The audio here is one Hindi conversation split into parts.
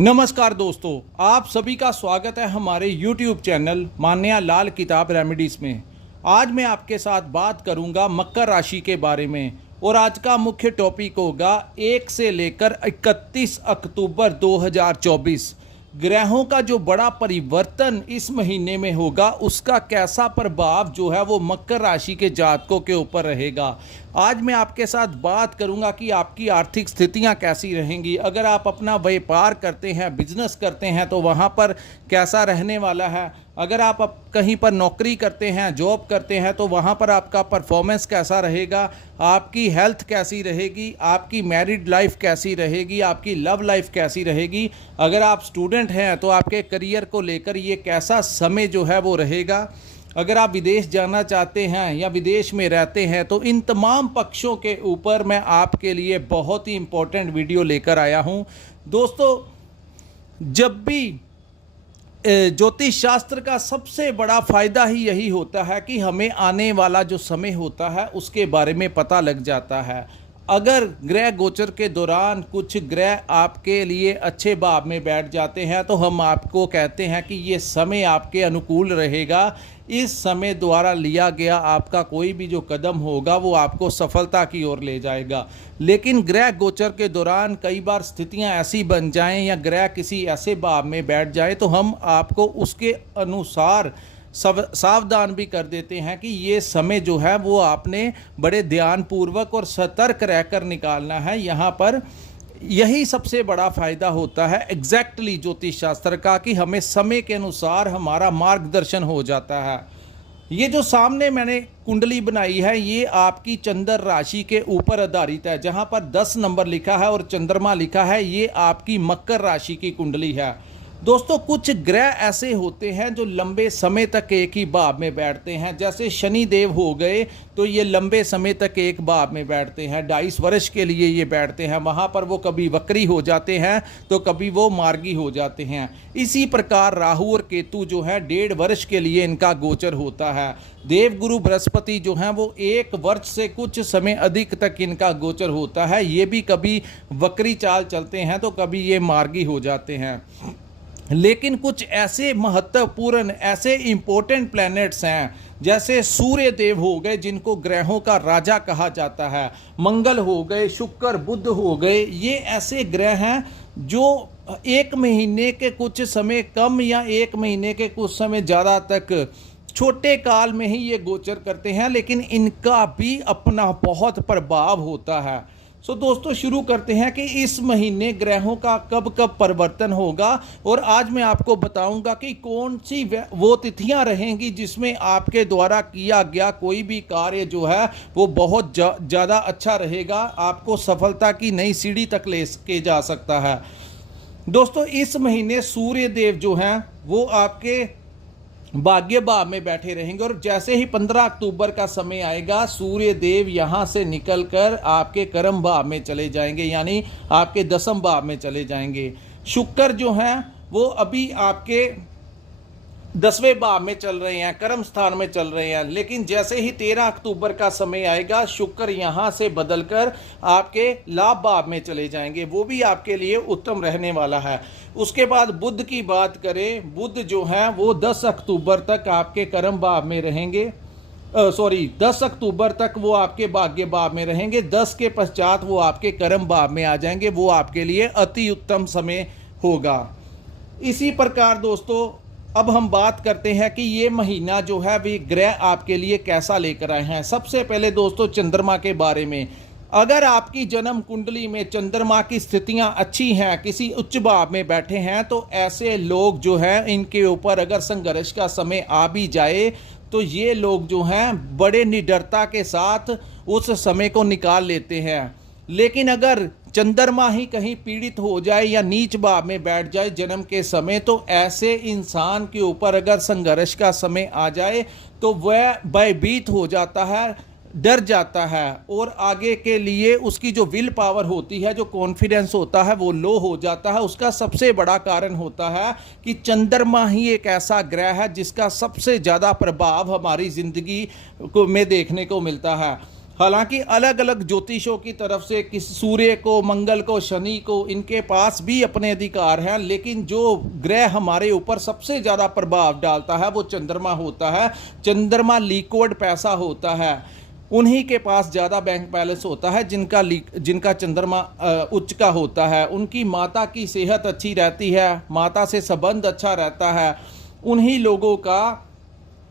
नमस्कार दोस्तों, आप सभी का स्वागत है हमारे YouTube चैनल मान्या लाल किताब रेमेडीज़ में। आज मैं आपके साथ बात करूंगा मकर राशि के बारे में और आज का मुख्य टॉपिक होगा 1 से लेकर 31 अक्टूबर 2024 ग्रहों का जो बड़ा परिवर्तन इस महीने में होगा उसका कैसा प्रभाव जो है वो मकर राशि के जातकों के ऊपर रहेगा। आज मैं आपके साथ बात करूंगा कि आपकी आर्थिक स्थितियां कैसी रहेंगी। अगर आप अपना व्यापार करते हैं, बिजनेस करते हैं तो वहां पर कैसा रहने वाला है। अगर आप कहीं पर नौकरी करते हैं, जॉब करते हैं तो वहां पर आपका परफॉर्मेंस कैसा रहेगा, आपकी हेल्थ कैसी रहेगी, आपकी मैरिड लाइफ कैसी रहेगी, आपकी लव लाइफ कैसी रहेगी। अगर आप स्टूडेंट हैं तो आपके करियर को लेकर ये कैसा समय जो है वो रहेगा। अगर आप विदेश जाना चाहते हैं या विदेश में रहते हैं तो इन तमाम पक्षों के ऊपर मैं आपके लिए बहुत ही इम्पोर्टेंट वीडियो लेकर आया हूं। दोस्तों, जब भी ज्योतिष शास्त्र का सबसे बड़ा फ़ायदा ही यही होता है कि हमें आने वाला जो समय होता है उसके बारे में पता लग जाता है। अगर ग्रह गोचर के दौरान कुछ ग्रह आपके लिए अच्छे भाव में बैठ जाते हैं तो हम आपको कहते हैं कि ये समय आपके अनुकूल रहेगा। इस समय द्वारा लिया गया आपका कोई भी जो कदम होगा वो आपको सफलता की ओर ले जाएगा। लेकिन ग्रह गोचर के दौरान कई बार स्थितियां ऐसी बन जाएं या ग्रह किसी ऐसे भाव में बैठ जाए तो हम आपको उसके अनुसार सावधान भी कर देते हैं कि ये समय जो है वो आपने बड़े ध्यानपूर्वक और सतर्क रहकर निकालना है। यहाँ पर यही सबसे बड़ा फायदा होता है एग्जैक्टली ज्योतिष शास्त्र का कि हमें समय के अनुसार हमारा मार्गदर्शन हो जाता है। ये जो सामने मैंने कुंडली बनाई है ये आपकी चंद्र राशि के ऊपर आधारित है। जहाँ पर 10 नंबर लिखा है और चंद्रमा लिखा है, ये आपकी मकर राशि की कुंडली है। दोस्तों, कुछ ग्रह ऐसे होते हैं जो लंबे समय तक एक ही भाव में बैठते हैं। जैसे शनि देव हो गए तो ये लंबे समय तक एक भाव में बैठते हैं, 2.5 वर्ष के लिए ये बैठते हैं। वहाँ पर वो कभी वक्री हो जाते हैं तो कभी वो मार्गी हो जाते हैं। इसी प्रकार राहु और केतु जो है 1.5 वर्ष के लिए इनका गोचर होता है। देवगुरु बृहस्पति जो हैं वो 1 वर्ष से कुछ समय अधिक तक इनका गोचर होता है। ये भी कभी वक्री चाल चलते हैं तो कभी ये मार्गी हो जाते हैं। लेकिन कुछ ऐसे महत्वपूर्ण ऐसे इंपॉर्टेंट प्लैनेट्स हैं जैसे सूर्य देव हो गए जिनको ग्रहों का राजा कहा जाता है, मंगल हो गए, शुक्र, बुध हो गए। ये ऐसे ग्रह हैं जो 1 महीने के कुछ समय कम या 1 महीने के कुछ समय ज़्यादा तक छोटे काल में ही ये गोचर करते हैं, लेकिन इनका भी अपना बहुत प्रभाव होता है। दोस्तों, शुरू करते हैं कि इस महीने ग्रहों का कब कब परिवर्तन होगा और आज मैं आपको बताऊंगा कि कौन सी वो तिथियां रहेंगी जिसमें आपके द्वारा किया गया कोई भी कार्य जो है वो बहुत ज़्यादा अच्छा रहेगा, आपको सफलता की नई सीढ़ी तक ले के जा सकता है। दोस्तों, इस महीने सूर्य देव जो हैं वो आपके भाग्य भाव में बैठे रहेंगे और जैसे ही 15 अक्टूबर का समय आएगा सूर्य देव यहाँ से निकलकर आपके कर्म भाव में चले जाएंगे, यानी आपके 10वें भाव में चले जाएंगे। शुक्र जो हैं वो अभी आपके 10वें भाव में चल रहे हैं, कर्म स्थान में चल रहे हैं। लेकिन जैसे ही 13 अक्टूबर का समय आएगा शुक्र यहाँ से बदलकर आपके लाभ भाव में चले जाएंगे, वो भी आपके लिए उत्तम रहने वाला है। उसके बाद बुध की बात करें, बुध जो है वो 10 अक्टूबर तक आपके कर्म भाव में रहेंगे। 10 अक्टूबर तक वो आपके भाग्य भाव में रहेंगे। 10 के पश्चात वो आपके कर्म भाव में आ जाएंगे, वो आपके लिए अति उत्तम समय होगा। इसी प्रकार दोस्तों, अब हम बात करते हैं कि ये महीना जो है वे ग्रह आपके लिए कैसा लेकर आए हैं। सबसे पहले दोस्तों चंद्रमा के बारे में, अगर आपकी जन्म कुंडली में चंद्रमा की स्थितियां अच्छी हैं, किसी उच्च भाव में बैठे हैं, तो ऐसे लोग जो हैं इनके ऊपर अगर संघर्ष का समय आ भी जाए तो ये लोग जो हैं बड़े निडरता के साथ उस समय को निकाल लेते हैं। लेकिन अगर चंद्रमा ही कहीं पीड़ित हो जाए या नीच भाव में बैठ जाए जन्म के समय, तो ऐसे इंसान के ऊपर अगर संघर्ष का समय आ जाए तो वह भयभीत हो जाता है, डर जाता है और आगे के लिए उसकी जो विल पावर होती है, जो कॉन्फिडेंस होता है वो लो हो जाता है। उसका सबसे बड़ा कारण होता है कि चंद्रमा ही एक ऐसा ग्रह है जिसका सबसे ज़्यादा प्रभाव हमारी ज़िंदगी को में देखने को मिलता है। हालांकि अलग अलग ज्योतिषों की तरफ से किस सूर्य को, मंगल को, शनि को, इनके पास भी अपने अधिकार हैं, लेकिन जो ग्रह हमारे ऊपर सबसे ज़्यादा प्रभाव डालता है वो चंद्रमा होता है। चंद्रमा लिक्विड पैसा होता है, उन्हीं के पास ज़्यादा बैंक बैलेंस होता है जिनका चंद्रमा उच्च का होता है। उनकी माता की सेहत अच्छी रहती है, माता से संबंध अच्छा रहता है उन्हीं लोगों का,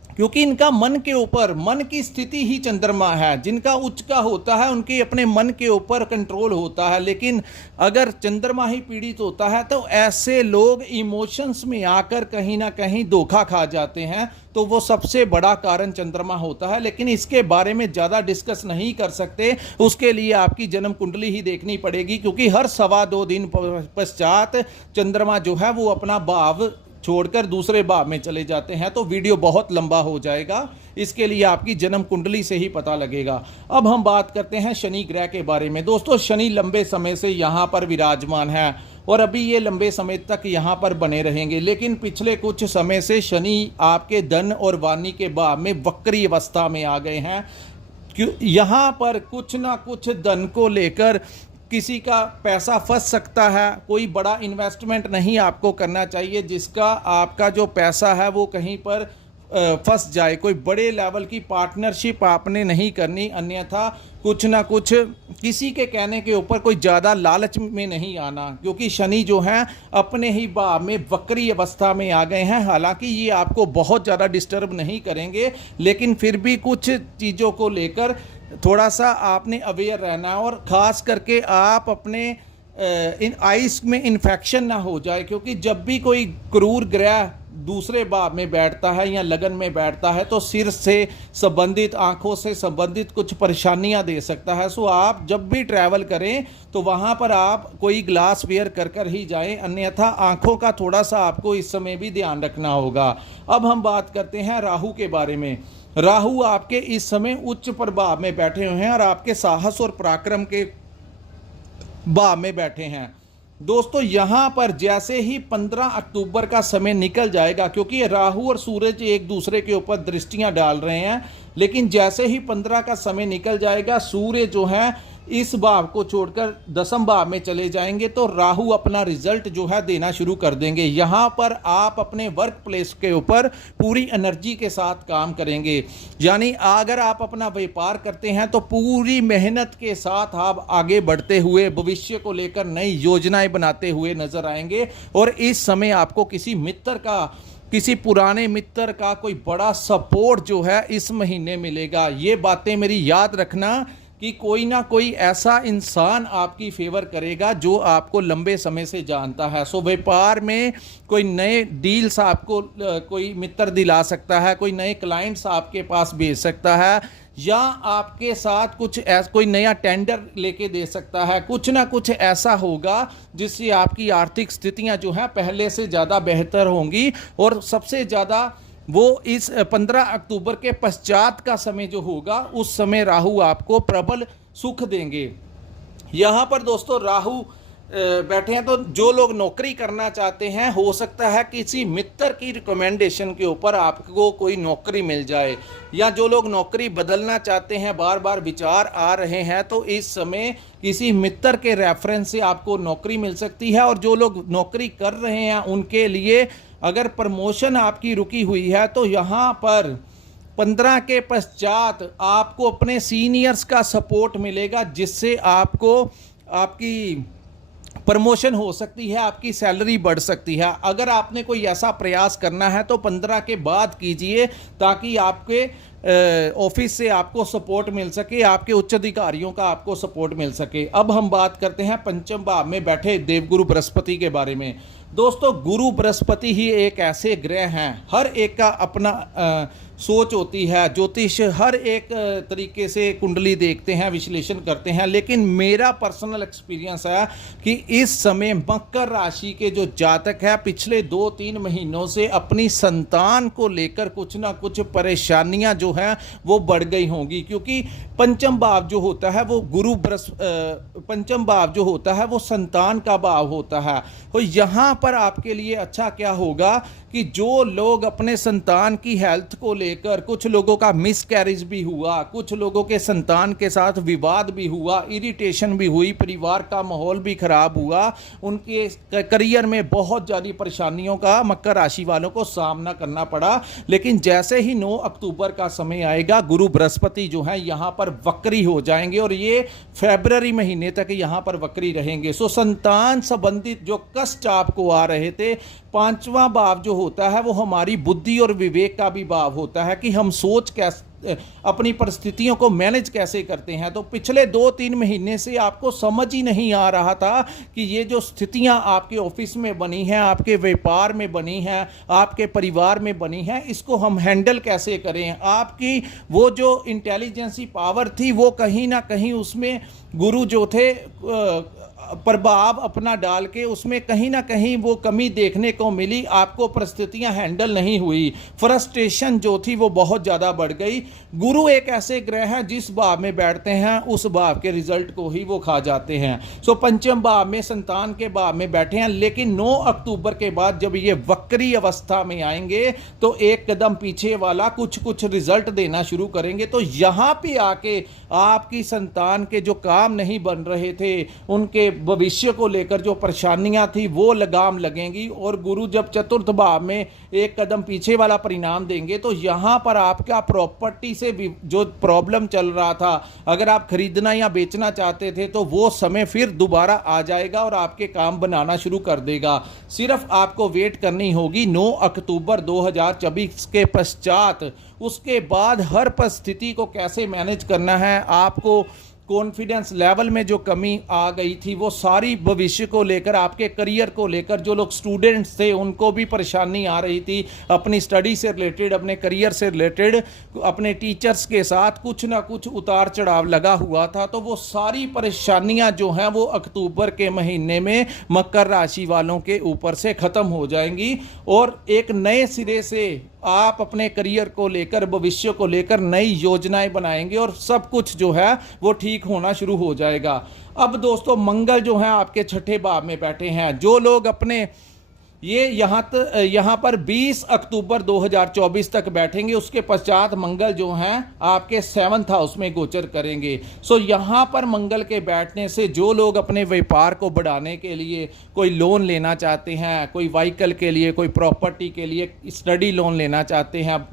क्योंकि इनका मन के ऊपर, मन की स्थिति ही चंद्रमा है। जिनका उच्च का होता है उनके अपने मन के ऊपर कंट्रोल होता है, लेकिन अगर चंद्रमा ही पीड़ित होता है तो ऐसे लोग इमोशंस में आकर कहीं ना कहीं धोखा खा जाते हैं। तो वो सबसे बड़ा कारण चंद्रमा होता है, लेकिन इसके बारे में ज़्यादा डिस्कस नहीं कर सकते। उसके लिए आपकी जन्म कुंडली ही देखनी पड़ेगी, क्योंकि हर 2.25 दिन पश्चात चंद्रमा जो है वो अपना भाव छोड़कर दूसरे भाव में चले जाते हैं। तो वीडियो बहुत लंबा हो जाएगा, इसके लिए आपकी जन्म कुंडली से ही पता लगेगा। अब हम बात करते हैं शनि ग्रह के बारे में। दोस्तों, शनि लंबे समय से यहाँ पर विराजमान है और अभी ये लंबे समय तक यहाँ पर बने रहेंगे, लेकिन पिछले कुछ समय से शनि आपके धन और वाणी के भाव में वक्री अवस्था में आ गए हैं। क्यों? यहाँ पर कुछ ना कुछ धन को लेकर किसी का पैसा फंस सकता है। कोई बड़ा इन्वेस्टमेंट नहीं आपको करना चाहिए जिसका आपका जो पैसा है वो कहीं पर फंस जाए। कोई बड़े लेवल की पार्टनरशिप आपने नहीं करनी, अन्यथा कुछ ना कुछ किसी के कहने के ऊपर कोई ज़्यादा लालच में नहीं आना, क्योंकि शनि जो हैं अपने ही भाव में वक्री अवस्था में आ गए हैं। हालांकि ये आपको बहुत ज़्यादा डिस्टर्ब नहीं करेंगे, लेकिन फिर भी कुछ चीज़ों को लेकर थोड़ा सा आपने अवेयर रहना है, और ख़ास करके आप अपने इन आइस में इन्फेक्शन ना हो जाए, क्योंकि जब भी कोई क्रूर ग्रह दूसरे भाव में बैठता है या लगन में बैठता है तो सिर से संबंधित, आंखों से संबंधित कुछ परेशानियां दे सकता है। सो आप जब भी ट्रैवल करें तो वहां पर आप कोई ग्लास वेयर कर ही जाएं, अन्यथा आंखों का थोड़ा सा आपको इस समय भी ध्यान रखना होगा। अब हम बात करते हैं राहु के बारे में। राहु आपके इस समय उच्च प्रभाव में बैठे हुए हैं और आपके साहस और पराक्रम के भाव में बैठे हैं। दोस्तों, यहाँ पर जैसे ही 15 अक्टूबर का समय निकल जाएगा, क्योंकि राहु और सूरज एक दूसरे के ऊपर दृष्टियां डाल रहे हैं, लेकिन जैसे ही 15 का समय निकल जाएगा सूर्य जो है इस भाव को छोड़कर 10वें भाव में चले जाएंगे, तो राहु अपना रिजल्ट जो है देना शुरू कर देंगे। यहाँ पर आप अपने वर्क प्लेस के ऊपर पूरी एनर्जी के साथ काम करेंगे। यानी अगर आप अपना व्यापार करते हैं तो पूरी मेहनत के साथ आप आगे बढ़ते हुए भविष्य को लेकर नई योजनाएं बनाते हुए नजर आएंगे। और इस समय आपको किसी मित्र का, किसी पुराने मित्र का कोई बड़ा सपोर्ट जो है इस महीने मिलेगा। ये बातें मेरी याद रखना कि कोई ना कोई ऐसा इंसान आपकी फेवर करेगा जो आपको लंबे समय से जानता है। सो व्यापार में कोई नए डील्स आपको कोई मित्र दिला सकता है, कोई नए क्लाइंट्स आपके पास भेज सकता है, या आपके साथ कुछ कोई नया टेंडर लेके दे सकता है। कुछ ना कुछ ऐसा होगा जिससे आपकी आर्थिक स्थितियां जो हैं पहले से ज़्यादा बेहतर होंगी। और सबसे ज़्यादा वो इस 15 अक्टूबर के पश्चात का समय जो होगा उस समय राहु आपको प्रबल सुख देंगे। यहाँ पर दोस्तों राहु बैठे हैं, तो जो लोग नौकरी करना चाहते हैं, हो सकता है किसी मित्र की रिकमेंडेशन के ऊपर आपको कोई नौकरी मिल जाए, या जो लोग नौकरी बदलना चाहते हैं, बार बार विचार आ रहे हैं, तो इस समय किसी मित्र के रेफरेंस से आपको नौकरी मिल सकती है। और जो लोग नौकरी कर रहे हैं उनके लिए अगर प्रमोशन आपकी रुकी हुई है तो यहाँ पर 15 के पश्चात आपको अपने सीनियर्स का सपोर्ट मिलेगा, जिससे आपको आपकी प्रमोशन हो सकती है, आपकी सैलरी बढ़ सकती है। अगर आपने कोई ऐसा प्रयास करना है तो 15 के बाद कीजिए, ताकि आपके ऑफिस से आपको सपोर्ट मिल सके, आपके उच्च अधिकारियों का आपको सपोर्ट मिल सके। अब हम बात करते हैं पंचम भाव में बैठे देवगुरु बृहस्पति के बारे में। दोस्तों, गुरु बृहस्पति ही एक ऐसे ग्रह हैं, हर एक का अपना सोच होती है। ज्योतिष हर एक तरीके से कुंडली देखते हैं, विश्लेषण करते हैं, लेकिन मेरा पर्सनल एक्सपीरियंस है कि इस समय मकर राशि के जो जातक है पिछले 2-3 महीनों से अपनी संतान को लेकर कुछ ना कुछ परेशानियां जो है वो बढ़ गई होंगी, क्योंकि पंचम भाव जो होता है वो पंचम भाव जो होता है वो संतान का भाव होता है। तो यहाँ पर आपके लिए अच्छा क्या होगा कि जो लोग अपने संतान की हेल्थ को लेकर, कुछ लोगों का मिसकैरेज भी हुआ, कुछ लोगों के संतान के साथ विवाद भी हुआ, इरिटेशन भी हुई, परिवार का माहौल भी खराब हुआ, उनके करियर में बहुत ज़्यादा परेशानियों का मकर राशि वालों को सामना करना पड़ा। लेकिन जैसे ही 9 अक्टूबर का समय आएगा, गुरु बृहस्पति जो है यहाँ पर वक्री हो जाएंगे और ये फरवरी महीने तक यहाँ पर वक्री रहेंगे। सो संतान संबंधित जो कष्ट आपको आ रहे थे, पांचवा भाव जो होता है वो हमारी बुद्धि और विवेक का भी भाव होता है कि हम सोच कैसे अपनी परिस्थितियों को मैनेज कैसे करते हैं। तो पिछले 2-3 महीने से आपको समझ ही नहीं आ रहा था कि ये जो स्थितियां आपके ऑफिस में बनी हैं, आपके व्यापार में बनी हैं, आपके परिवार में बनी हैं, इसको हम हैंडल कैसे करें। आपकी वो जो इंटेलिजेंसी पावर थी वो कहीं ना कहीं उसमें गुरु जो थे प्रभाव अपना डाल के उसमें कहीं ना कहीं वो कमी देखने को मिली। आपको परिस्थितियां हैंडल नहीं हुई, फ्रस्ट्रेशन जो थी वो बहुत ज़्यादा बढ़ गई। गुरु एक ऐसे ग्रह हैं जिस भाव में बैठते हैं उस भाव के रिजल्ट को ही वो खा जाते हैं। सो पंचम भाव में, संतान के भाव में बैठे हैं, लेकिन 9 अक्टूबर के बाद जब ये वक्री अवस्था में आएंगे तो एक कदम पीछे वाला कुछ रिजल्ट देना शुरू करेंगे। तो यहाँ पे आके आपकी संतान के जो काम नहीं बन रहे थे, उनके भविष्य को लेकर जो परेशानियां थी वो लगाम लगेंगी। और गुरु जब चतुर्थ भाव में एक कदम पीछे वाला परिणाम देंगे तो यहां पर आपका प्रॉपर्टी से जो प्रॉब्लम चल रहा था, अगर आप खरीदना या बेचना चाहते थे तो वो समय फिर दोबारा आ जाएगा और आपके काम बनाना शुरू कर देगा। सिर्फ आपको वेट करनी होगी 9 अक्टूबर 2024 के पश्चात। उसके बाद हर परिस्थिति को कैसे मैनेज करना है, आपको कॉन्फिडेंस लेवल में जो कमी आ गई थी वो सारी भविष्य को लेकर, आपके करियर को लेकर, जो लोग स्टूडेंट्स थे उनको भी परेशानी आ रही थी अपनी स्टडी से रिलेटेड, अपने करियर से रिलेटेड, अपने टीचर्स के साथ कुछ ना कुछ उतार चढ़ाव लगा हुआ था। तो वो सारी परेशानियां जो हैं वो अक्टूबर के महीने में मकर राशि वालों के ऊपर से ख़त्म हो जाएंगी और एक नए सिरे से आप अपने करियर को लेकर, भविष्य को लेकर नई योजनाएं बनाएंगे और सब कुछ जो है वो ठीक होना शुरू हो जाएगा। अब दोस्तों, मंगल जो है आपके छठे भाव में बैठे हैं। जो लोग अपने ये यहाँ पर 20 अक्टूबर 2024 तक बैठेंगे, उसके पश्चात मंगल जो हैं आपके 7th हाउस में गोचर करेंगे। सो यहाँ पर मंगल के बैठने से जो लोग अपने व्यापार को बढ़ाने के लिए कोई लोन लेना चाहते हैं, कोई व्हीकल के लिए, कोई प्रॉपर्टी के लिए स्टडी लोन लेना चाहते हैं,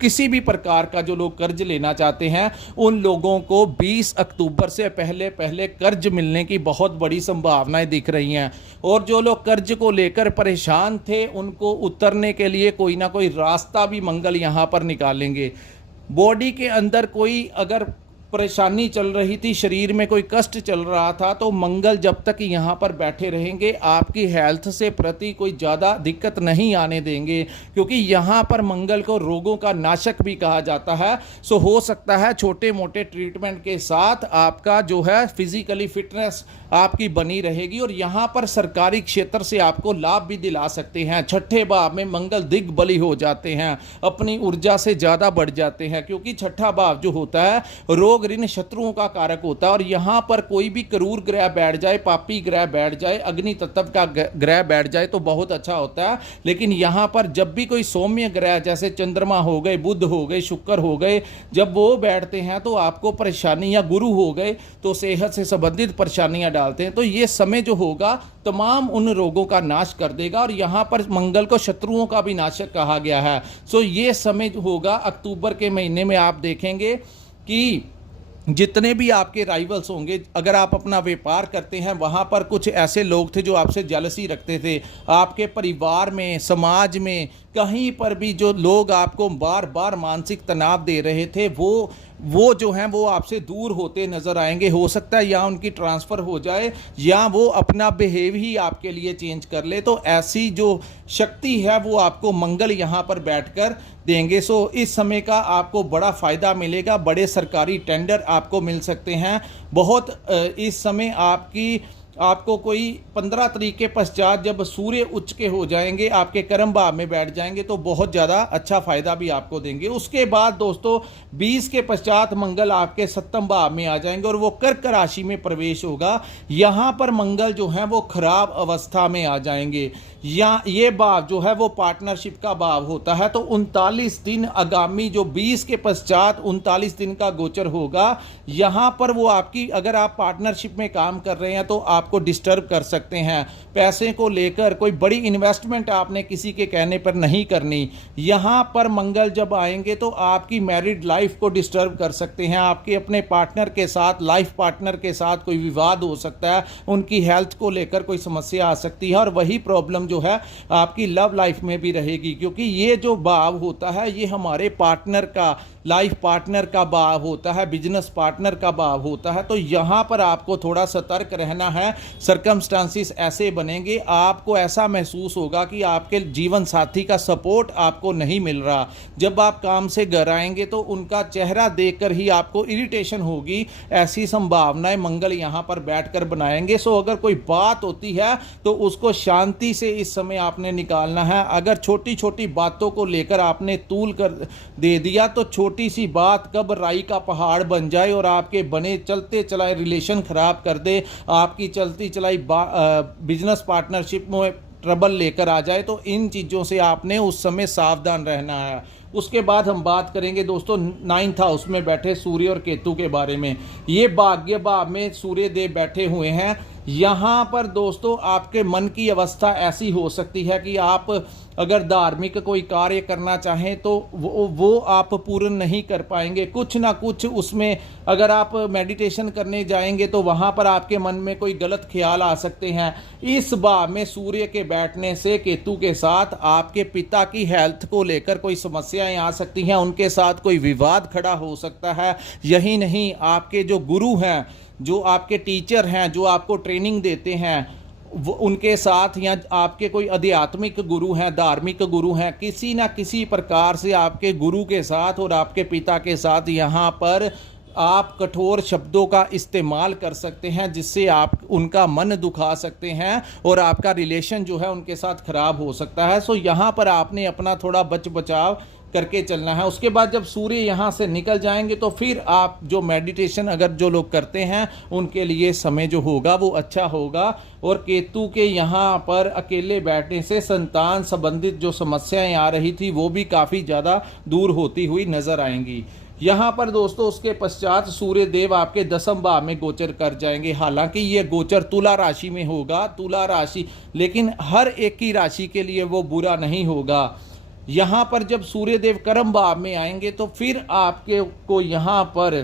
किसी भी प्रकार का जो लोग कर्ज लेना चाहते हैं, उन लोगों को 20 अक्टूबर से पहले कर्ज मिलने की बहुत बड़ी संभावनाएं दिख रही हैं। और जो लोग कर्ज को लेकर परेशान थे उनको उतरने के लिए कोई ना कोई रास्ता भी मंगल यहाँ पर निकालेंगे। बॉडी के अंदर कोई अगर परेशानी चल रही थी, शरीर में कोई कष्ट चल रहा था, तो मंगल जब तक यहाँ पर बैठे रहेंगे आपकी हेल्थ से प्रति कोई ज़्यादा दिक्कत नहीं आने देंगे, क्योंकि यहाँ पर मंगल को रोगों का नाशक भी कहा जाता है। सो हो सकता है छोटे मोटे ट्रीटमेंट के साथ आपका जो है फिजिकली फिटनेस आपकी बनी रहेगी और यहाँ पर सरकारी क्षेत्र से आपको लाभ भी दिला सकते हैं। छठे भाव में मंगल दिग्बली हो जाते हैं, अपनी ऊर्जा से ज़्यादा बढ़ जाते हैं, क्योंकि छठा भाव जो होता है रोग ऋण शत्रुओं का कारक होता है। और यहाँ पर कोई भी क्रूर ग्रह बैठ जाए, पापी ग्रह बैठ जाए, अग्नि तत्व का ग्रह बैठ जाए तो बहुत अच्छा होता है। लेकिन यहाँ पर जब भी कोई सौम्य ग्रह जैसे चंद्रमा हो गए, बुध हो गए, शुक्र हो गए, जब वो बैठते हैं तो आपको परेशानी, या गुरु हो गए तो सेहत से संबंधित परेशानियां डालते हैं। तो ये समय जो होगा तमाम उन रोगों का नाश कर देगा और यहाँ पर मंगल को शत्रुओं का भी नाशक कहा गया है। सो ये समय जो होगा अक्टूबर के महीने में आप देखेंगे कि जितने भी आपके राइवल्स होंगे, अगर आप अपना व्यापार करते हैं वहाँ पर कुछ ऐसे लोग थे जो आपसे जेलसी रखते थे, आपके परिवार में, समाज में, कहीं पर भी जो लोग आपको बार बार मानसिक तनाव दे रहे थे वो जो हैं वो आपसे दूर होते नज़र आएंगे। हो सकता है या उनकी ट्रांसफ़र हो जाए या वो अपना बिहेव ही आपके लिए चेंज कर ले। तो ऐसी जो शक्ति है वो आपको मंगल यहाँ पर बैठकर देंगे। सो इस समय का आपको बड़ा फ़ायदा मिलेगा, बड़े सरकारी टेंडर आपको मिल सकते हैं। बहुत इस समय आपकी आपको कोई 15 तारीख के पश्चात जब सूर्य उच्च के हो जाएंगे, आपके कर्म भाव में बैठ जाएंगे, तो बहुत ज़्यादा अच्छा फायदा भी आपको देंगे। उसके बाद दोस्तों 20 के पश्चात मंगल आपके सप्तम भाव में आ जाएंगे और वो कर्क राशि में प्रवेश होगा। यहाँ पर मंगल जो है वो खराब अवस्था में आ जाएंगे। या ये भाव जो है वो पार्टनरशिप का भाव होता है। तो 39 दिन आगामी जो 20 के पश्चात 39 दिन का गोचर होगा, यहाँ पर वो आपकी, अगर आप पार्टनरशिप में काम कर रहे हैं तो आपको डिस्टर्ब कर सकते हैं। पैसे को लेकर कोई बड़ी इन्वेस्टमेंट आपने किसी के कहने पर नहीं करनी। यहाँ पर मंगल जब आएंगे तो आपकी मैरिड लाइफ को डिस्टर्ब कर सकते हैं। आपके अपने पार्टनर के साथ, लाइफ पार्टनर के साथ कोई विवाद हो सकता है, उनकी हेल्थ को लेकर कोई समस्या आ सकती है और वही प्रॉब्लम जो है आपकी लव लाइफ में भी रहेगी, क्योंकि ये जो भाव होता है ये हमारे पार्टनर का, लाइफ पार्टनर का भाव होता है, बिजनेस पार्टनर का भाव होता है। तो यहाँ पर आपको थोड़ा सतर्क रहना है। सर्कमस्टांसिस ऐसे बनेंगे, आपको ऐसा महसूस होगा कि आपके जीवन साथी का सपोर्ट आपको नहीं मिल रहा। जब आप काम से घर आएंगे तो उनका चेहरा देखकर ही आपको इरिटेशन होगी, ऐसी संभावनाएं मंगल यहाँ पर बैठकर बनाएंगे। सो अगर कोई बात होती है तो उसको शांति से इस समय आपने निकालना है। अगर छोटी छोटी बातों को लेकर आपने तूल कर दे दिया तो छोटी सी बात कब राई का पहाड़ बन जाए और आपके बने चलते चलाए रिलेशन खराब कर दे, आपकी चलती चलाई बिजनेस पार्टनरशिप में ट्रबल लेकर आ जाए। तो इन चीज़ों से आपने उस समय सावधान रहना है। उसके बाद हम बात करेंगे दोस्तों 9th हाउस में बैठे सूर्य और केतु के बारे में। ये भाग्य भाव में सूर्य देव बैठे हुए हैं। यहाँ पर दोस्तों आपके मन की अवस्था ऐसी हो सकती है कि आप अगर धार्मिक कोई कार्य करना चाहें तो वो आप पूर्ण नहीं कर पाएंगे। कुछ ना कुछ उसमें, अगर आप मेडिटेशन करने जाएंगे तो वहाँ पर आपके मन में कोई गलत ख्याल आ सकते हैं। इस भाव में सूर्य के बैठने से केतु के साथ आपके पिता की हेल्थ को लेकर कोई समस्याएं आ सकती हैं, उनके साथ कोई विवाद खड़ा हो सकता है। यही नहीं, आपके जो गुरु हैं, जो आपके टीचर हैं, जो आपको ट्रेनिंग देते हैं, वो उनके साथ, या आपके कोई आध्यात्मिक गुरु हैं, धार्मिक गुरु हैं, किसी ना किसी प्रकार से आपके गुरु के साथ और आपके पिता के साथ यहाँ पर आप कठोर शब्दों का इस्तेमाल कर सकते हैं, जिससे आप उनका मन दुखा सकते हैं और आपका रिलेशन जो है उनके साथ खराब हो सकता है। सो यहाँ पर आपने अपना थोड़ा बचाव करके चलना है। उसके बाद जब सूर्य यहाँ से निकल जाएंगे तो फिर आप जो मेडिटेशन अगर जो लोग करते हैं उनके लिए समय जो होगा वो अच्छा होगा। और केतु के यहाँ पर अकेले बैठने से संतान संबंधित जो समस्याएं आ रही थी वो भी काफ़ी ज़्यादा दूर होती हुई नजर आएंगी। यहाँ पर दोस्तों उसके पश्चात सूर्य देव आपके 10वें भाव में गोचर कर जाएंगे। हालांकि ये गोचर तुला राशि में होगा, तुला राशि, लेकिन हर एक की राशि के लिए वो बुरा नहीं होगा। यहाँ पर जब सूर्य देव कर्म भाव में आएंगे तो फिर आपके को यहाँ पर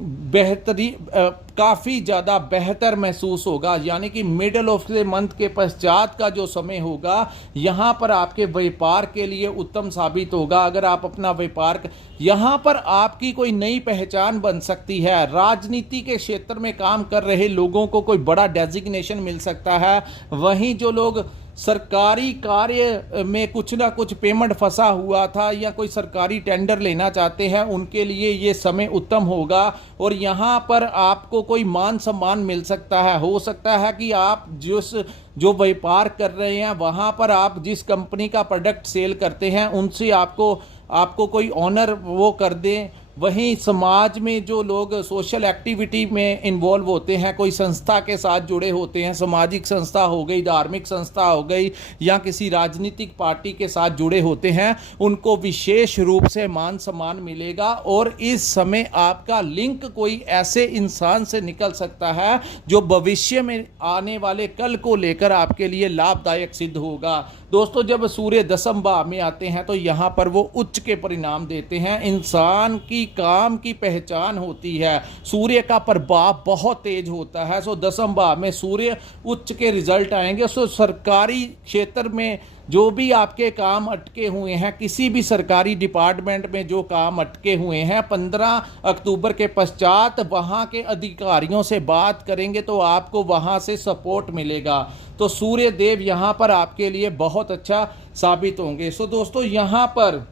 बेहतरी काफ़ी ज़्यादा बेहतर महसूस होगा। यानी कि मिडल ऑफ द मंथ के पश्चात का जो समय होगा यहाँ पर आपके व्यापार के लिए उत्तम साबित होगा। अगर आप अपना व्यापार, यहाँ पर आपकी कोई नई पहचान बन सकती है। राजनीति के क्षेत्र में काम कर रहे लोगों को कोई बड़ा डेजिग्नेशन मिल सकता है। वहीं जो लोग सरकारी कार्य में कुछ ना कुछ पेमेंट फंसा हुआ था या कोई सरकारी टेंडर लेना चाहते हैं, उनके लिए ये समय उत्तम होगा। और यहाँ पर आपको कोई मान सम्मान मिल सकता है। हो सकता है कि आप जो व्यापार कर रहे हैं वहाँ पर आप जिस कंपनी का प्रोडक्ट सेल करते हैं उनसे आपको कोई ऑनर वो कर दें। वहीं समाज में जो लोग सोशल एक्टिविटी में इन्वॉल्व होते हैं, कोई संस्था के साथ जुड़े होते हैं, सामाजिक संस्था हो गई, धार्मिक संस्था हो गई, या किसी राजनीतिक पार्टी के साथ जुड़े होते हैं, उनको विशेष रूप से मान सम्मान मिलेगा। और इस समय आपका लिंक कोई ऐसे इंसान से निकल सकता है जो भविष्य में आने वाले कल को लेकर आपके लिए लाभदायक सिद्ध होगा। दोस्तों जब सूर्य 10वें भाव में आते हैं तो यहाँ पर वो उच्च के परिणाम देते हैं। इंसान की काम की पहचान होती है। सूर्य का प्रभाव बहुत तेज होता है। सो 10वें भाव में सूर्य उच्च के रिजल्ट आएंगे। सो सरकारी क्षेत्र में जो भी आपके काम अटके हुए हैं, किसी भी सरकारी डिपार्टमेंट में जो काम अटके हुए हैं, 15 अक्टूबर के पश्चात वहाँ के अधिकारियों से बात करेंगे तो आपको वहाँ से सपोर्ट मिलेगा। तो सूर्य देव यहाँ पर आपके लिए बहुत अच्छा साबित होंगे। सो दोस्तों यहाँ पर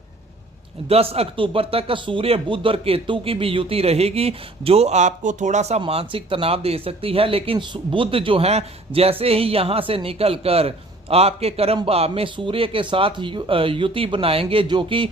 10 अक्टूबर तक सूर्य बुध और केतु की भी युति रहेगी, जो आपको थोड़ा सा मानसिक तनाव दे सकती है। लेकिन बुध जो है जैसे ही यहाँ से निकल कर आपके कर्म भाव में सूर्य के साथ युति बनाएंगे, जो कि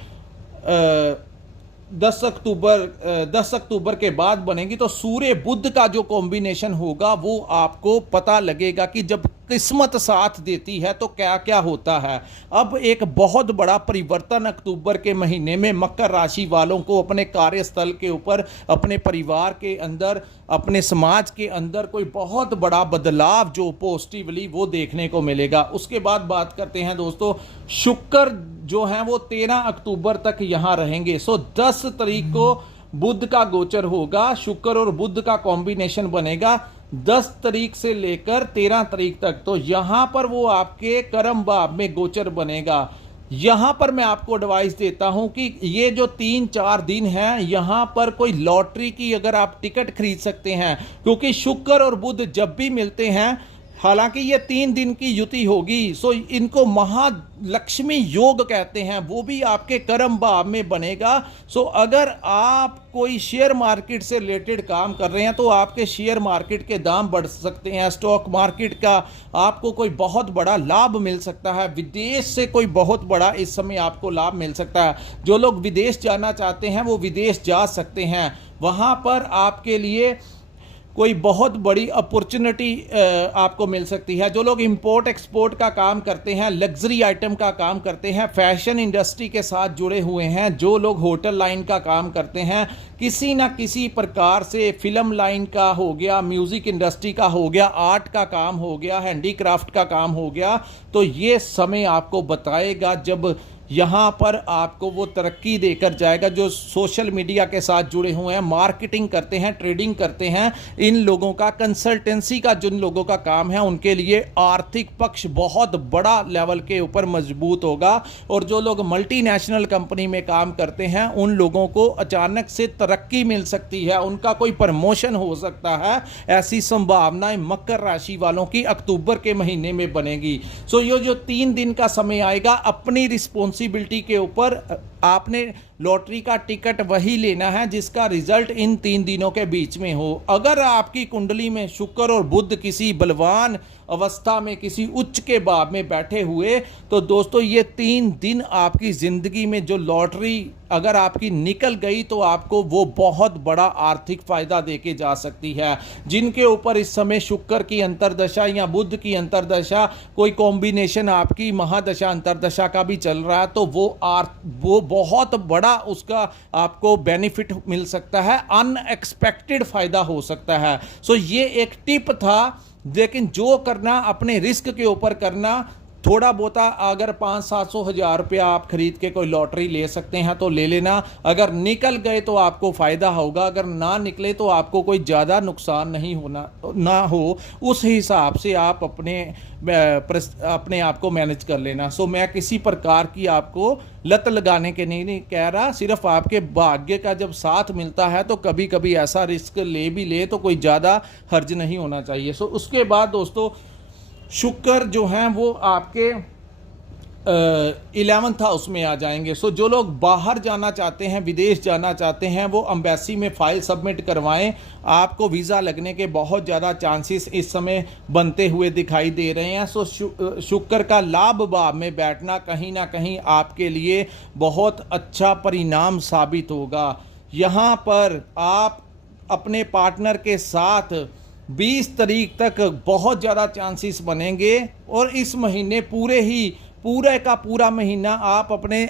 10 अक्टूबर के बाद बनेगी, तो सूर्य बुध का जो कॉम्बिनेशन होगा वो आपको पता लगेगा कि जब किस्मत साथ देती है तो क्या क्या होता है। अब एक बहुत बड़ा परिवर्तन अक्टूबर के महीने में मकर राशि वालों को अपने कार्यस्थल के ऊपर, अपने परिवार के अंदर, अपने समाज के अंदर कोई बहुत बड़ा बदलाव जो पॉजिटिवली वो देखने को मिलेगा। उसके बाद बात करते हैं दोस्तों, शुक्र जो है वो 13 अक्टूबर तक यहाँ रहेंगे। 10 तारीख को बुध का गोचर होगा, शुक्र और बुध का कॉम्बिनेशन बनेगा 10 तारीख से लेकर 13 तारीख तक। तो यहां पर वो आपके कर्म भाव में गोचर बनेगा। यहां पर मैं आपको एडवाइस देता हूं कि ये जो 3-4 दिन हैं, यहां पर कोई लॉटरी की अगर आप टिकट खरीद सकते हैं, क्योंकि शुक्र और बुध जब भी मिलते हैं, हालांकि ये 3 दिन की युति होगी, सो इनको महालक्ष्मी योग कहते हैं, वो भी आपके कर्म भाव में बनेगा। सो अगर आप कोई शेयर मार्केट से रिलेटेड काम कर रहे हैं तो आपके शेयर मार्केट के दाम बढ़ सकते हैं, स्टॉक मार्केट का आपको कोई बहुत बड़ा लाभ मिल सकता है, विदेश से कोई बहुत बड़ा इस समय आपको लाभ मिल सकता है। जो लोग विदेश जाना चाहते हैं वो विदेश जा सकते हैं, वहाँ पर आपके लिए कोई बहुत बड़ी अपॉर्चुनिटी आपको मिल सकती है। जो लोग इंपोर्ट एक्सपोर्ट का काम करते हैं, लग्जरी आइटम का काम करते हैं, फैशन इंडस्ट्री के साथ जुड़े हुए हैं, जो लोग होटल लाइन का काम करते हैं, किसी ना किसी प्रकार से फिल्म लाइन का हो गया, म्यूज़िक इंडस्ट्री का हो गया, आर्ट का काम हो गया, हैंडीक्राफ्ट का काम हो गया, तो ये समय आपको बताएगा जब यहाँ पर आपको वो तरक्की देकर जाएगा। जो सोशल मीडिया के साथ जुड़े हुए हैं, मार्केटिंग करते हैं, ट्रेडिंग करते हैं, इन लोगों का, कंसल्टेंसी का जिन लोगों का काम है, उनके लिए आर्थिक पक्ष बहुत बड़ा लेवल के ऊपर मजबूत होगा। और जो लोग मल्टीनेशनल कंपनी में काम करते हैं, उन लोगों को अचानक से तरक्की मिल सकती है, उनका कोई प्रमोशन हो सकता है। ऐसी संभावनाएं मकर राशि वालों की अक्टूबर के महीने में बनेगी। सो ये जो 3 दिन का समय आएगा, अपनी रिस्पॉन्सिबिलिटी के ऊपर आपने लॉटरी का टिकट वही लेना है जिसका रिजल्ट इन 3 दिनों के बीच में हो। अगर आपकी कुंडली में शुक्र और बुध किसी बलवान अवस्था में, किसी उच्च के भाव में बैठे हुए, तो दोस्तों ये 3 दिन आपकी ज़िंदगी में जो लॉटरी अगर आपकी निकल गई तो आपको वो बहुत बड़ा आर्थिक फ़ायदा देके जा सकती है। जिनके ऊपर इस समय शुक्र की अंतर्दशा या बुध की अंतर्दशा, कोई कॉम्बिनेशन आपकी महादशा अंतर्दशा का भी चल रहा है, तो वो बहुत बड़ा उसका आपको बेनिफिट मिल सकता है, अनएक्सपेक्टेड फ़ायदा हो सकता है। सो ये एक टिप था, लेकिन जो करना अपने रिस्क के ऊपर करना। थोड़ा बहुता अगर 500-700 हज़ार रुपया आप खरीद के कोई लॉटरी ले सकते हैं तो ले लेना। अगर निकल गए तो आपको फ़ायदा होगा, अगर ना निकले तो आपको कोई ज़्यादा नुकसान नहीं होना ना हो, उस हिसाब से आप अपने आप को मैनेज कर लेना। सो मैं किसी प्रकार की आपको लत लगाने के नहीं कह रहा, सिर्फ आपके भाग्य का जब साथ मिलता है तो कभी कभी ऐसा रिस्क ले तो कोई ज़्यादा हर्ज नहीं होना चाहिए। सो उसके बाद दोस्तों शुक्र जो हैं वो आपके 11th हाउस में आ जाएंगे। सो जो लोग बाहर जाना चाहते हैं, विदेश जाना चाहते हैं, वो एम्बेसी में फ़ाइल सबमिट करवाएं। आपको वीज़ा लगने के बहुत ज़्यादा चांसेस इस समय बनते हुए दिखाई दे रहे हैं। सो शुक्र का लाभ भाव में बैठना कहीं ना कहीं आपके लिए बहुत अच्छा परिणाम साबित होगा। यहाँ पर आप अपने पार्टनर के साथ 20 तारीख तक बहुत ज़्यादा चांसेस बनेंगे, और इस महीने पूरे का पूरा महीना आप अपने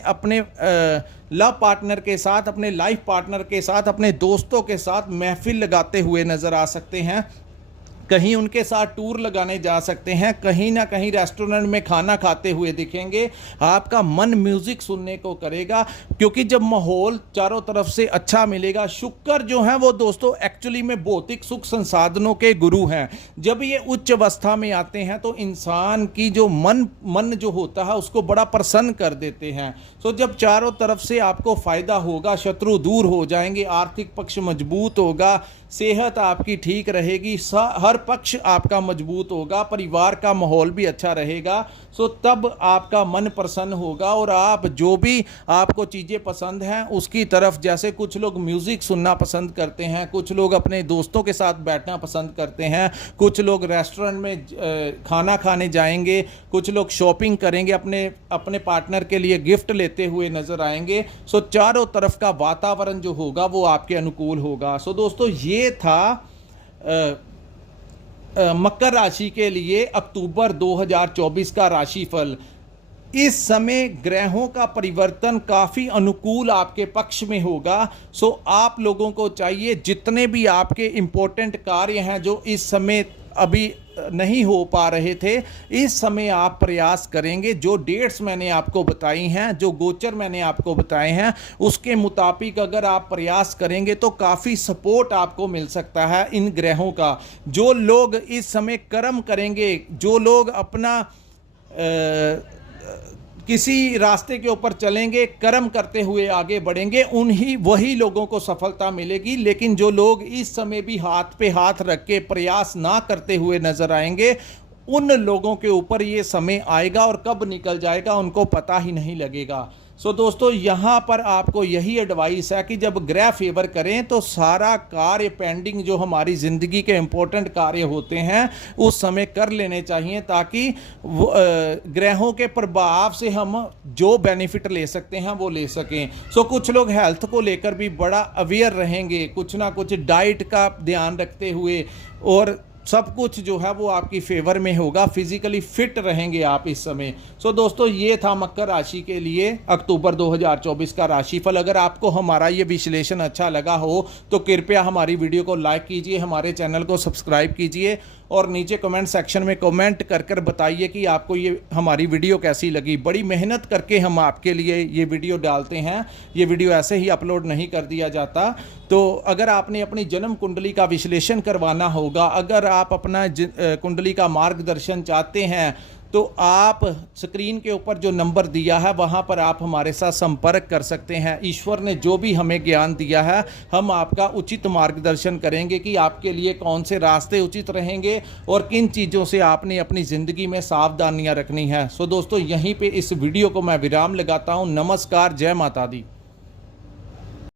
लव पार्टनर के साथ, अपने लाइफ पार्टनर के साथ, अपने दोस्तों के साथ महफिल लगाते हुए नज़र आ सकते हैं। कहीं उनके साथ टूर लगाने जा सकते हैं, कहीं ना कहीं रेस्टोरेंट में खाना खाते हुए दिखेंगे। आपका मन म्यूज़िक सुनने को करेगा, क्योंकि जब माहौल चारों तरफ से अच्छा मिलेगा। शुक्र जो है वो दोस्तों एक्चुअली में भौतिक सुख संसाधनों के गुरु हैं। जब ये उच्च अवस्था में आते हैं तो इंसान की जो मन जो होता है उसको बड़ा प्रसन्न कर देते हैं। सो जब चारों तरफ से आपको फ़ायदा होगा, शत्रु दूर हो जाएंगे, आर्थिक पक्ष मजबूत होगा, सेहत आपकी ठीक रहेगी, हर हर पक्ष आपका मजबूत होगा, परिवार का माहौल भी अच्छा रहेगा। सो तब आपका मन प्रसन्न होगा और आप जो भी आपको चीज़ें पसंद हैं उसकी तरफ, जैसे कुछ लोग म्यूज़िक सुनना पसंद करते हैं, कुछ लोग अपने दोस्तों के साथ बैठना पसंद करते हैं, कुछ लोग रेस्टोरेंट में खाना खाने जाएंगे, कुछ लोग शॉपिंग करेंगे, अपने पार्टनर के लिए गिफ्ट लेते हुए नज़र आएंगे। सो चारों तरफ का वातावरण जो होगा वो आपके अनुकूल होगा। सो दोस्तों, ये था मकर राशि के लिए अक्टूबर 2024 का राशिफल। इस समय ग्रहों का परिवर्तन काफ़ी अनुकूल आपके पक्ष में होगा। सो आप लोगों को चाहिए, जितने भी आपके इम्पोर्टेंट कार्य हैं जो इस समय अभी नहीं हो पा रहे थे, इस समय आप प्रयास करेंगे। जो डेट्स मैंने आपको बताई हैं, जो गोचर मैंने आपको बताए हैं, उसके मुताबिक अगर आप प्रयास करेंगे तो काफ़ी सपोर्ट आपको मिल सकता है इन ग्रहों का। जो लोग इस समय कर्म करेंगे, जो लोग अपना किसी रास्ते के ऊपर चलेंगे, कर्म करते हुए आगे बढ़ेंगे, वही लोगों को सफलता मिलेगी। लेकिन जो लोग इस समय भी हाथ पे हाथ रख के प्रयास ना करते हुए नजर आएंगे, उन लोगों के ऊपर ये समय आएगा और कब निकल जाएगा उनको पता ही नहीं लगेगा। सो दोस्तों, यहाँ पर आपको यही एडवाइस है कि जब ग्रह फेवर करें तो सारा कार्य पेंडिंग जो हमारी ज़िंदगी के इम्पोर्टेंट कार्य होते हैं उस समय कर लेने चाहिए, ताकि ग्रहों के प्रभाव से हम जो बेनिफिट ले सकते हैं वो ले सकें। सो कुछ लोग हेल्थ को लेकर भी बड़ा अवेयर रहेंगे, कुछ ना कुछ डाइट का ध्यान रखते हुए, और सब कुछ जो है वो आपकी फेवर में होगा, फिजिकली फिट रहेंगे आप इस समय। सो दोस्तों, ये था मकर राशि के लिए अक्टूबर 2024 का राशिफल। अगर आपको हमारा ये विश्लेषण अच्छा लगा हो तो कृपया हमारी वीडियो को लाइक कीजिए, हमारे चैनल को सब्सक्राइब कीजिए और नीचे कमेंट सेक्शन में कमेंट कर बताइए कि आपको ये हमारी वीडियो कैसी लगी। बड़ी मेहनत करके हम आपके लिए ये वीडियो डालते हैं, ये वीडियो ऐसे ही अपलोड नहीं कर दिया जाता। तो अगर आपने अपनी जन्म कुंडली का विश्लेषण करवाना होगा, अगर आप अपना कुंडली का मार्गदर्शन चाहते हैं, तो आप स्क्रीन के ऊपर जो नंबर दिया है वहाँ पर आप हमारे साथ संपर्क कर सकते हैं। ईश्वर ने जो भी हमें ज्ञान दिया है, हम आपका उचित मार्गदर्शन करेंगे कि आपके लिए कौन से रास्ते उचित रहेंगे और किन चीज़ों से आपने अपनी ज़िंदगी में सावधानियाँ रखनी है। सो दोस्तों, यहीं पे इस वीडियो को मैं विराम लगाता हूँ। नमस्कार, जय माता दी।